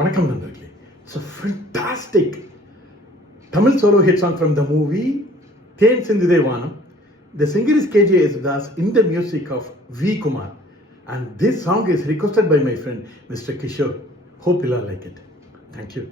வணக்கம் நண்பர்களே. It's a fantastic Tamil solo hit song from the movie Then Sindhude Vanam. The singer is KJ Yesudas in the music of V. Kumar. And this song is requested by my friend Mr. Kishore. Hope you'll all like it. Thank you.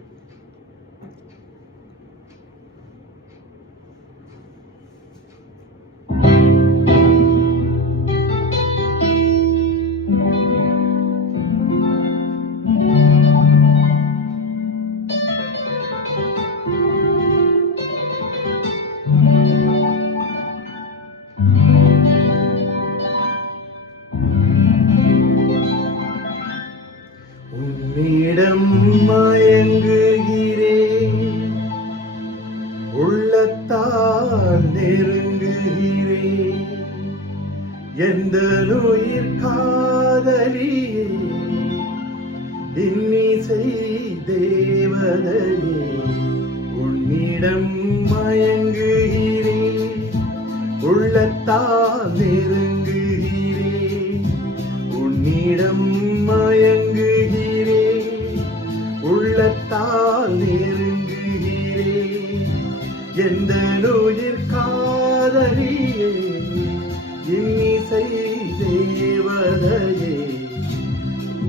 உன்னிடம் மயங்குகிறேன், உள்ளத்தால் நெருங்குகிறேன், எந்த உயிர் காதலியே, இன்னிசை தேவதையே. உன்னிடம் மயங்குகிறேன், உள்ளத்தால் நெருங்குகிறேன், உன்னிடம் மயங்குகிறேன், உள்ளத்தால் நெருங்குகிறேன், எந்த உயிர் காதலியே, இன்னிசை தேவதையே.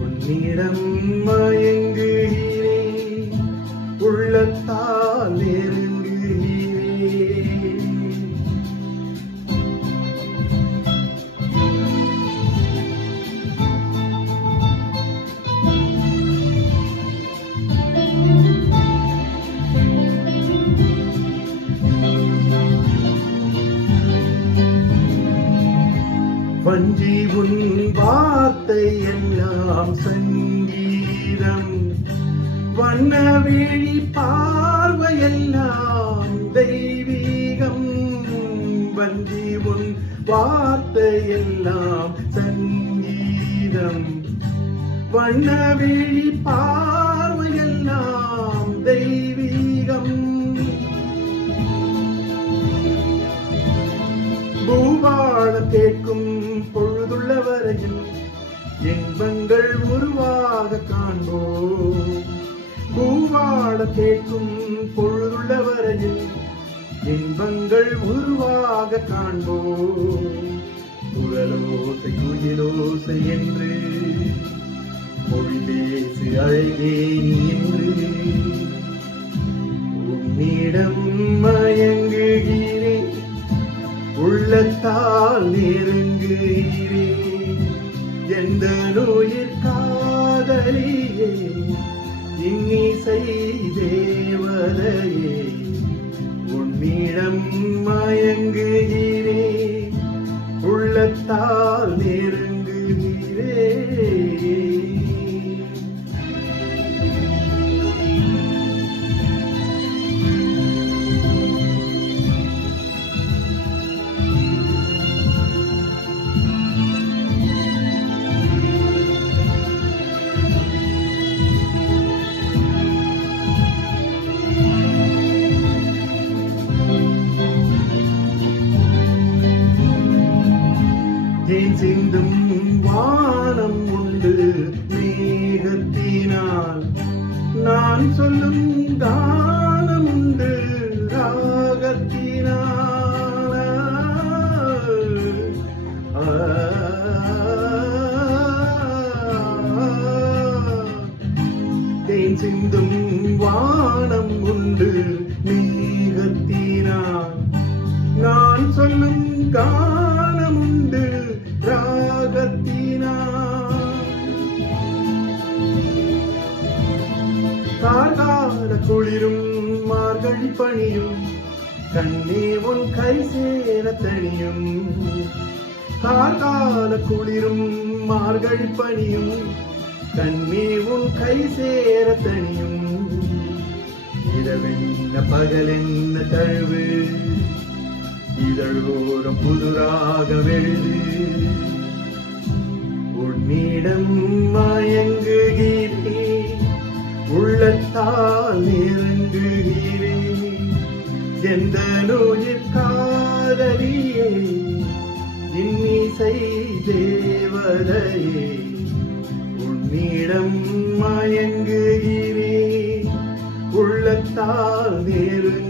உன்னிடம் மயங்குகிறேன், உள்ளத்தால் நெருங்குகிறேன். வஞ்சி உன் வார்த்தை எல்லாம் சங்கீதம், வண்ணவிழி பார்வையெல்லாம் தெய்வீகம். வஞ்சி உன் வார்த்தை எல்லாம் சங்கீதம், வண்ணவிழி பார்வையெல்லாம் தெய்வீகம். பூவாழம் கேட்கும் பொழுதுள்ள வரையில் இன்பங்கள் உருவாக காண்போம். பூவாழம் கேட்கும் பொழுதுள்ள வரையில் இன்பங்கள் உருவாக காண்போம். குழலோசை குயிலோசை என்று மொழி பேசி அழகே நீ என்று உன்னிடம் மயங்குகிறேன், உள்ளத்தால் நெருங்குகிறேன், எந்த உயிர் காதலியே, இன்னிசை தேவதையே. உன்னிடம் மயங்குகிறேன், உள்ளத்தால் நெருங்குகிறேன். தேன் சிந்தும் வானம் உண்டு மேகத்தினால், நான் சொல்லும் தானம் உண்டு ராகத்தினால். தேன் சிந்தும் வானம் உண்டு மேகத்தினால், நான் சொல்லும் கானம் உண்டு ராகத்தினால். கார்கால குளிரும் மார்கழி பணியும், கண்ணே உன் கை சேர தனியும். கார்கால குளிரும் மார்கழி பணியும், கண்ணே உன் கை சேர தனியும். இரவென்ன பகலென்ன தழுவு, இதழோரம் புதுராக வெழுது. உன்னிடம் மயங்குகிறேன், உள்ளத்தால் நெருங்குகிறேன், எந்த உயிர் காதலியே, இன்னிசை தேவதையே. உன்னிடம் மயங்குகிறேன், வந்தால் நேருங்க